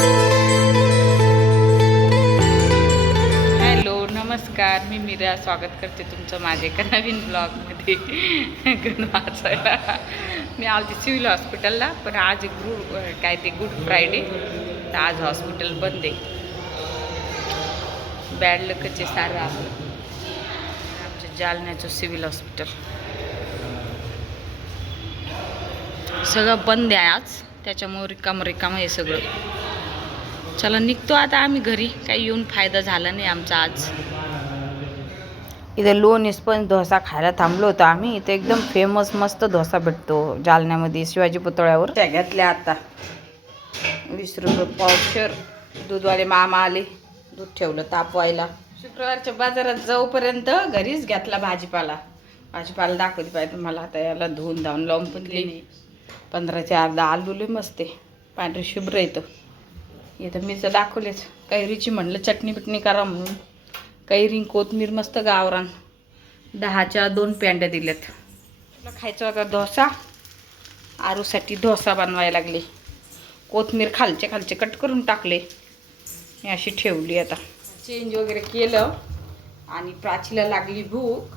Hello नमस्कार, मी मीरा स्वागत करते तुमचं माझ्या एका नवीन ब्लॉगमध्ये. गण वाचायला मी आलती सिव्हिल हॉस्पिटलला, पण आज गुड फ्रायडे, तर आज हॉस्पिटल बंद आहे. बॅड लकचे सारं आमच्या जालन्याचं सिव्हिल हॉस्पिटल सगळं बंद आहे आज, त्याच्यामुळे रिकामं आहे सगळं. चला निघतो आता आम्ही घरी. काही येऊन फायदा झाला नाही आमचा आज. इथे लोणीस पण डोसा खायला थांबलो होतो आम्ही. इथे एकदम फेमस मस्त डोसा भेटतो जालन्यामध्ये, शिवाजी पुतळ्यावर. त्या घेतल्या आता 20 रुपये पावशेर. दूधवाले मामा आले, दूध ठेवलं तापवायला. शुक्रवारच्या बाजारात जाऊपर्यंत घरीच घेतला भाजीपाला दाखवली पाहिजे तुम्हाला. आता याला धुवून धावून लावून पण नाही. 15चे अर्धा आलूले मस्त आहे, पांढरे शुभ्र येतं. इथं मीच दाखवलेच. कैरीची म्हणलं चटणी बिटणी करा म्हणून. कैरी कोथमीर मस्त गावरान. 10च्या 2 पेंड्या दिल्यात. तुला खायचा होता डोसा, आरूसाठी डोसा बनवायला लागले. कोथमीर खालचे कट करून टाकले, मी अशी ठेवली. आता चेंज वगैरे केलं आणि प्राचीला लागली भूक,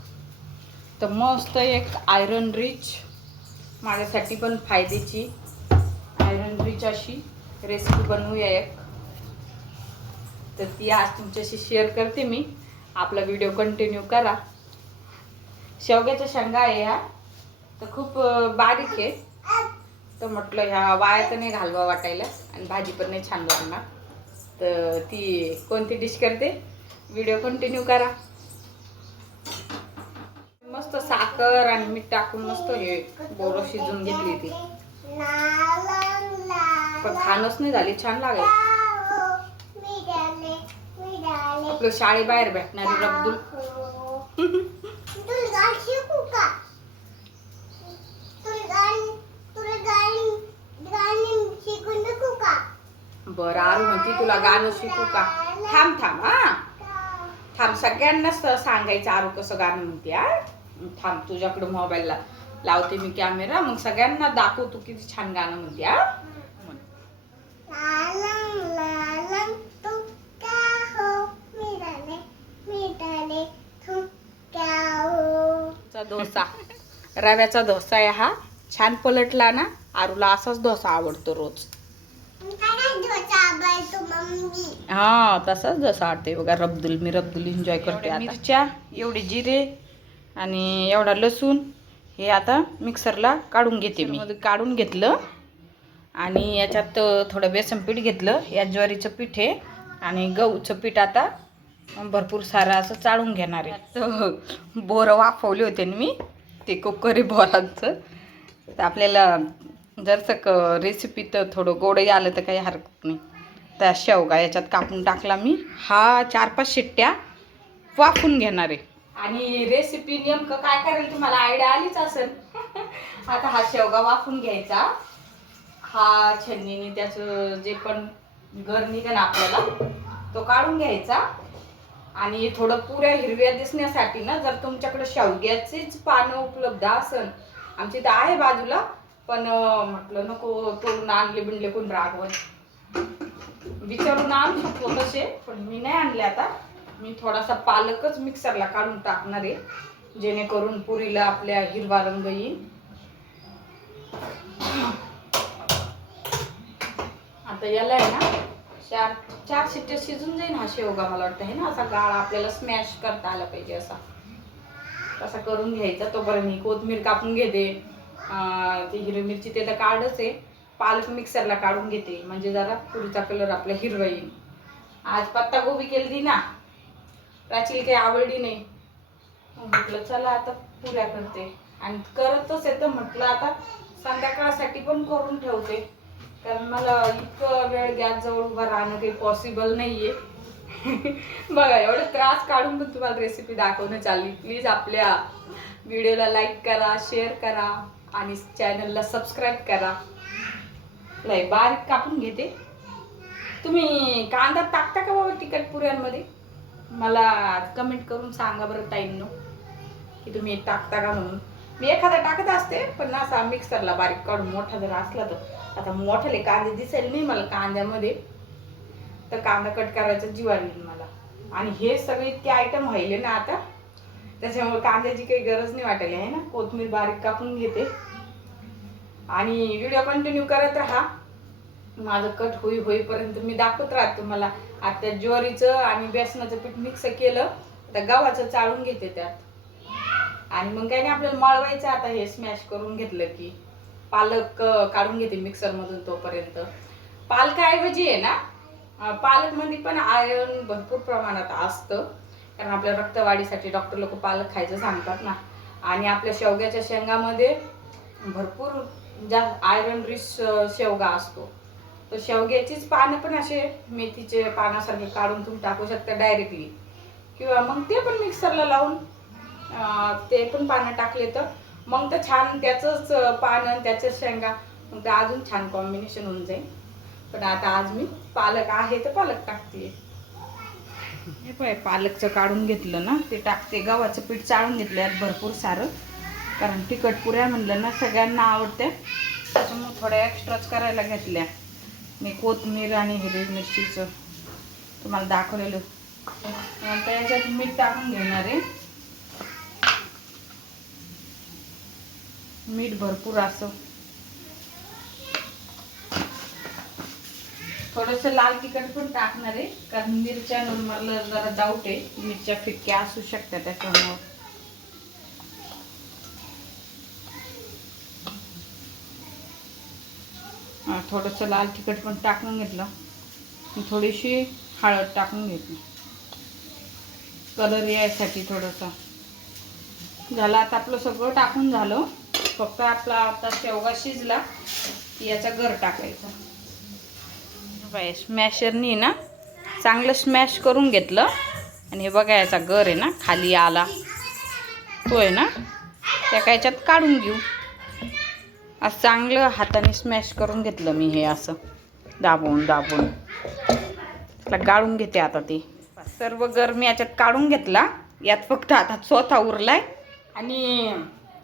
तर मस्त एक आयरन रिच, माझ्यासाठी पण फायद्याची आयरन रिच अशी रेसिपी बनवूया एक. तर ती आज तुमच्याशी शेअर करते मी. आपला व्हिडिओ कंटिन्यू करा. शेवग्याच्या शेंगा आहे ह्या, तर खूप बारीक आहे, तर म्हटलं ह्या वाया तर नाही घालवा वाटायला, आणि भाजी पण नाही छान बनणार. तर ती कोणती डिश करते, व्हिडिओ कंटिन्यू करा. मस्त साखर आणि मीठ टाकून मस्त हे बोरं शिजून घेतली ती, पण खाणच नाही झाली, छान लागेल. आपलं शाळेबाहेर भेटणारी रब्दुल. बरं आरू म्हणती तुला गाणं शिकू का. थांब थांब, सगळ्यांनाच सांगायचं आरू कसं गाणं म्हणते. थांब, तुझ्याकडे मोबाईलला लावते मी कॅमेरा, मग सगळ्यांना दाखव तू किती छान गाणं म्हणते. डोसा, रव्याचा डोसा आहे हा. छान पलटला ना. आरूला असाच डोसा आवडतो रोज. हा तसाच डोसा आवडते बघा. मी रब्दुल एन्जॉय करते. मिरच्या, एवढे जिरे आणि एवढा लसूण हे आता मिक्सरला काढून घेते मी. काढून घेतलं आणि याच्यात थोडं बेसन पीठ घेतलं. या ज्वारीचं पीठ आहे आणि गहूचं पीठ आता भरपूर सारं असं चाळून घेणार आहे. बोरं वाफवले होते मी, ते कुकरी बोरांचं. तर आपल्याला जरसं रेसिपी तर थोडं गोडही आलं तर काही हरकत नाही. त्या शेवगा याच्यात कापून टाकला मी. हा 4-5 शिट्ट्या वाफून घेणार आहे. आणि रेसिपी नेमकं काय करेल तुम्हाला आयडिया आलीच असेल. आता हा शेवगा वाफून घ्यायचा. हा छन्नीने त्याचं जे पण घर निघेल आपल्याला तो काढून घ्यायचा. आणि थोडं पुऱ्या हिरव्या दिसण्यासाठी ना, जर तुमच्याकडे शेवग्याचीच पानं उपलब्ध असेल, आमची तर आहे बाजूला, पण म्हटलं नको तोडून आणले बिणले कोण रागवण, विचारून आणू शकतो तसे, पण मी नाही आणले. आता मी थोडासा पालकच मिक्सरला काढून टाकणार आहे, जेणेकरून पुरीला आपल्या हिरवा रंग येईल. आता याला आहे ना 4 शिट्ट्या शिजून जाईल हा शेवगा. मला वाटतं आहे ना असा गाळा आपल्याला स्मॅश करता आला पाहिजे, असा करून घ्यायचा. तोपर्यंत मी कोथमीर कापून घेते. ती हिरवी मिरची ते तर काढच आहे. पालक मिक्सरला काढून घेते, म्हणजे जरा पुरीचा कलर आपला हिरवा येईल. आज पत्ता गोबी केली ना, प्राचीला काही आवडली नाही. म्हटलं चला आता पुऱ्या करते, आणि करतच येतं म्हटलं आता संध्याकाळसाठी पण करून ठेवते, कारण मला इतकं वेळ गॅस जवळ उभं राहणं काही पॉसिबल नाहीये. बघा एवढं त्रास काढून पण तुम्हाला रेसिपी दाखवणं चालली. प्लीज आपल्या व्हिडिओला लाईक करा, शेअर करा आणि चॅनलला सबस्क्राईब करा. लय बारीक कापून घेते. तुम्ही कांदा टाकता का बाबा तिखट पुऱ्यांमध्ये? मला कमेंट करून सांगा बरं ताईंनो, की तुम्ही टाकता का म्हणून. मी एखादा टाकत असते, पण असा मिक्सरला बारीक काढून. मोठा जर असला तर, आता मोठाले कांदे दिसेल नाही मला कांद्यामध्ये, फक्त कांदा कट करायचा जीवार येईल मला. आणि हे सगळे इतके आयटम व्हायले ना आता, त्याच्यामुळे कांद्याची काही गरज नाही वाटायला आहे ना. कोथिंबीर बारीक कापून घेते आणि व्हिडिओ कंटिन्यू करत राहा. माझं कट होईपर्यंत मी दाखवत राहते तुम्हाला. आता ज्वारीचं आणि बेसनाचं पीठ मिक्स केलं, आता गव्हाचं चाळून घेते त्यात. आणि मग काही नाही, आपल्याला मळवायचं. आता हे स्मॅश करून घेतलं की पालक काढून घेते मिक्सर मधून. तोपर्यंत पालकाऐवजी आहे ना, पालक मध्ये पण आयर्न भरपूर प्रमाणात असतं, कारण आपल्या रक्तवाढीसाठी डॉक्टर लोक पालक खायचं सांगतात ना. आणि आपल्या शेवग्याच्या शेंगामध्ये भरपूर जास्त आयरन रिच शेवगा असतो. तर शेवग्याचीच पानं पण असे मेथीचे पानासारखे काढून तुम्ही टाकू शकता डायरेक्टली, किंवा मग ते पण मिक्सरला लावून ते पण पानं टाकले तर मग तर छान त्याचंच पानं त्याच्याच शेंगा, मग ते अजून छान कॉम्बिनेशन होऊन जाईल. पण आता आज मी पालक आहे तर पालक टाकते. हे पाय पालकचं काढून घेतलं ना, ते टाकते. गव्हाचं पीठ चाळून घेतलं यात भरपूर सारं, कारण तिखट पुऱ्या म्हणलं ना सगळ्यांना आवडते, त्याच्यामुळे थोड्या एक्स्ट्राच करायला घेतल्या मी. कोथिंबीर आणि हिरवी मिरचीचं तुम्हाला दाखवलेलं. नंतर याच्यात मीठ टाकून घेणार आहे, मीठ भरपूर असं. थोडंसं लाल तिखट पण टाकणार आहे, कारण मिरच्या मला जरा डाऊट आहे, मिरच्या फिक्क्या असू शकतात त्याच्यामुळं. थोडंसं लाल तिखट पण टाकून घेतलं, थोडीशी हळद टाकून घेतली कलर यायसाठी थोडंसं. झालं आता आपलं सगळं टाकून झालं, फक्त आपला आता शेवगा शिजला की याचा गर टाकायचा. बाय स्मॅशरनी ना चांगलं स्मॅश करून घेतलं, आणि हे बघा याचा गर आहे ना खाली आला, तो आहे ना त्या याच्यात काढून घेऊ. असं चांगलं हाताने स्मॅश करून घेतलं मी, हे असं दाबून दाबून त्याला गाळून घेते. आता ते सर्व गर मी याच्यात काढून घेतला, यात फक्त आता चौथा उरलाय. आणि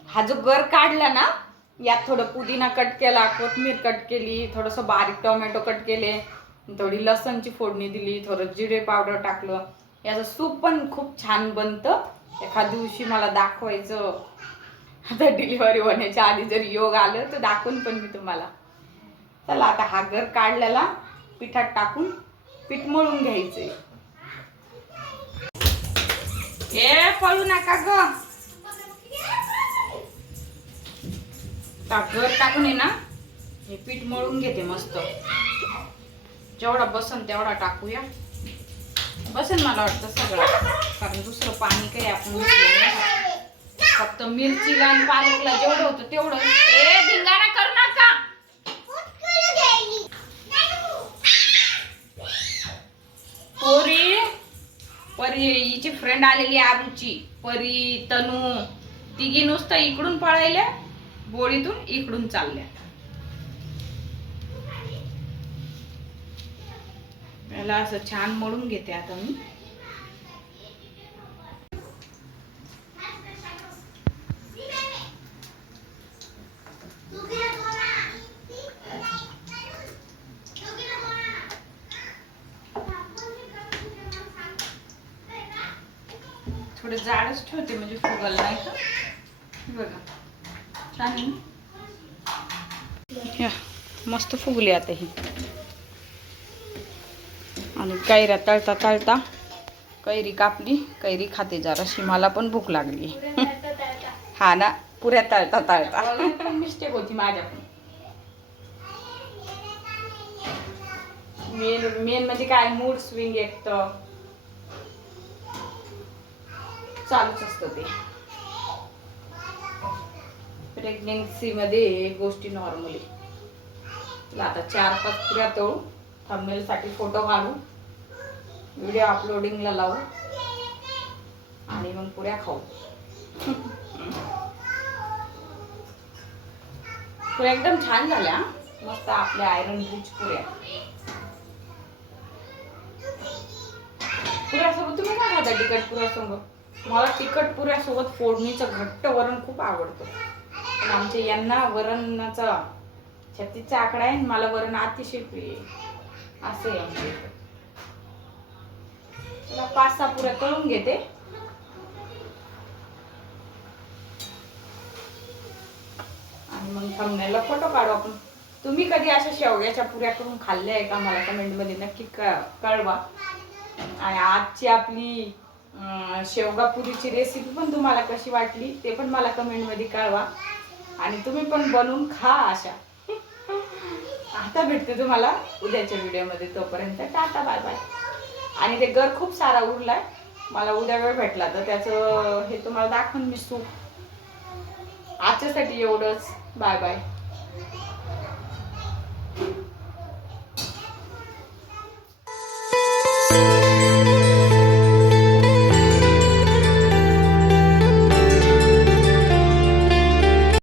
हा जो गर काढला ना, यात थोडं पुदिना कट केला, कोथिंबीर कट केली, थोडंसं बारीक टोमॅटो कट केले, थोडी लसणची फोडणी दिली, थोडं जिरे पावडर टाकलं. याचं सूप पण खूप छान बनतं. एखाद्या दिवशी मला दाखवायचं, आता डिलिव्हरी होण्याच्या आधी जर योग आलं तर दाखवून पण मी तुम्हाला. चला आता हा गर काढलेला पिठात टाकून पीठ मळून घ्यायचंय. ए पळू नका ग. गर टाकून आहे ना हे पीठ मळून घेते मस्त. जेवढा बसन तेवढा टाकूया. बसन मला वाटतं सगळं, कारण दुसरं पाणी काही आपण फक्त मिरचीला आणि पालकला जेवढं होतं तेवढं. ए धिंगाणा करू नका. परी हिची फ्रेंड आलेली आरूची, परी तनू, तिघी नुसतं इकडून पळायल्या, बोळीतून इकडून चालल्या. याला असं छान मळून घेते आता मी. थोडं जाडच ठेवते म्हणजे फुगल नाही का. बघा छान मस्त फुगली आता ही. आणि कैऱ्या तळता तळता कैरी कापली, कैरी खाते जराशी, मला पण भूक लागली. हा ना, पुऱ्या तळता तळता मिस्टेक होती माझ्याकडून. मेन म्हणजे काय, मूड स्विंग एक तर चालूच असतं ते. प्रेग्नेन्सी मध्ये एक गोष्टी नॉर्मली. आता 4-5 पुऱ्या तळू, थंबनेल साठी फोटो काढू, व्हिडिओ अपलोडिंगला लावू, आणि मग पुऱ्या खाऊ. पुऱ्या एकदम छान झाल्या, मस्त आपल्या आयरन रिच पुऱ्या. पुऱ्यासोबत तुम्ही काय खाता? तिखट पुऱ्यासोबत? मला तिखट पुऱ्यासोबत फोडणीचं घट्ट वरण खूप आवडतं, पण आमच्या यांना वरणाचा 36चा आकडा आहे, मला वरण अतिशय प्रिय असं आहे आमच्या. तुला 5-6 पुऱ्या तळून घेते. आणि मग थंबनेलला फोटो काढू आपण. तुम्ही कधी अशा शेवग्याच्या पुऱ्या करून खाल्ल्या आहे का मला कमेंटमध्ये नक्की कळवा. आणि आजची आपली शेवगा पुरीची रेसिपी पण तुम्हाला कशी वाटली ते पण मला कमेंटमध्ये कळवा. आणि तुम्ही पण बनवून खा अशा. आता भेटते तुम्हाला उद्याच्या व्हिडिओमध्ये. तोपर्यंत टाटा बाय बाय. आणि ते घर खूप सारा उरलाय. मला उद्या वेळ भेटला तर त्याचं हे तुम्हाला दाखवून मी सूप. आजच्यासाठी एवढंच. Bye bye.